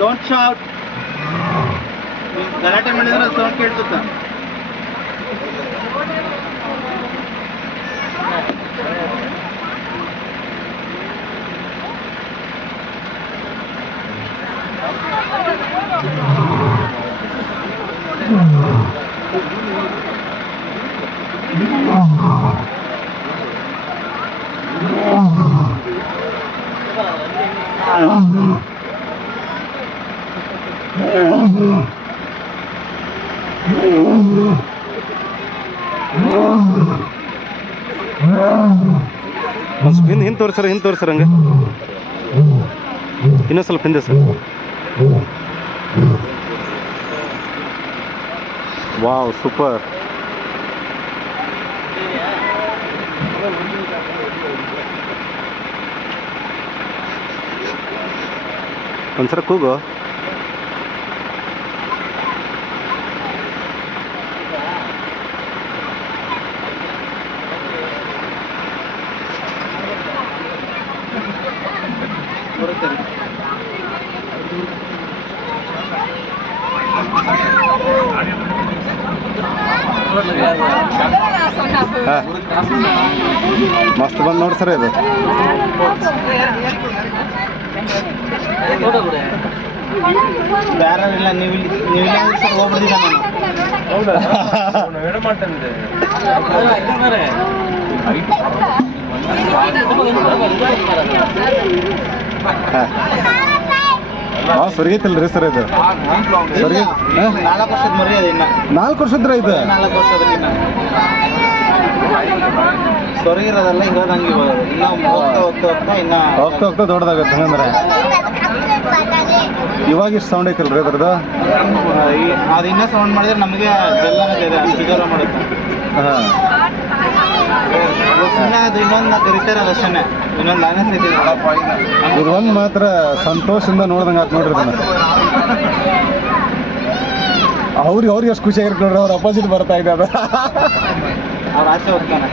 Don't shout. ಗಲಾಟೆ ಮಾಡಿದ್ರೆ sound ಕೇಳಿಸುತ್ತಾ? ಹಿಂದೆ ತೋರಿಸ್ರ ಹಂಗೆ ಇನ್ನೊಂದು ಸ್ವಲ್ಪ ಹಿಂದೆ ಸರ್. Wow, super. ಒಂದ್ಸಲ ಕೂಗು. ಮಸ್ತ್ ಬಂದು ನೋಡಿ ಸರ್ ಇದು. ಬೇರೆಲ್ಲ ನೀವು ಹೋಗ್ಬಿಡ್ತಿದ್ದ ಹಾಂ, ಸರಿಗೈತಲ್ರಿ ಸರ್ ಇದು. ಸರಿ, 4 ವರ್ಷದ ಮರಿ ಅದು. ಇನ್ನು 4 ವರ್ಷದ್ರ ಇದು. 4 ವರ್ಷದ ಇನ್ನು ಸೊರಗಿರೋದಲ್ಲ, ಇರೋದಂಗೆ ಇನ್ನು ಹೋಗ್ತಾ ಹೋಗ್ತಾ ದೊಡ್ಡದಾಗತ್ತೆ. ಹಂಗಂದ್ರೆ ಇವಾಗ ಇಷ್ಟು ಸೌಂಡ್ ಐತಲ್ರಿ ಅದ್ರದ್ದು. ಅದು ಇನ್ನೂ ಸೌಂಡ್ ಮಾಡಿದ್ರೆ ನಮಗೆ ಜ್ವರ ಮಾಡುತ್ತೆ. ಹಾಂ, ಸುಮ್ಮನೆ ಅದು ಇನ್ನೊಂದು ಕರಿತಾರಲ್ಲ ಅಷ್ಟೇ. ಇನ್ನೊಂದು ಲಾನೆಸ್ ಐತಿ. ಇದು ಒಂದು ಮಾತ್ರ ಸಂತೋಷದಿಂದ ನೋಡ್ದಂಗೆ ಆಯ್ತು ನೋಡ್ರಿ ಇದನ್ನ. ಅವ್ರಿಗೆ ಎಷ್ಟು ಖುಷಿ ಆಗಿರುತ್ತೆ ನೋಡ್ರಿ. ಅವ್ರ ಅಪೋಸಿಟ್ ಬರ್ತಾ ಇದೆ ಅದು. ಅವ್ರ ಆಚೆ ಹೋಗ್ತಾನೆ.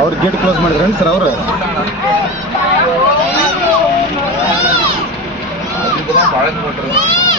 ಅವ್ರು ಗೇಟ್ ಕ್ಲೋಸ್ ಮಾಡಿದ್ರೇನು ಸರ್ ಅವರು?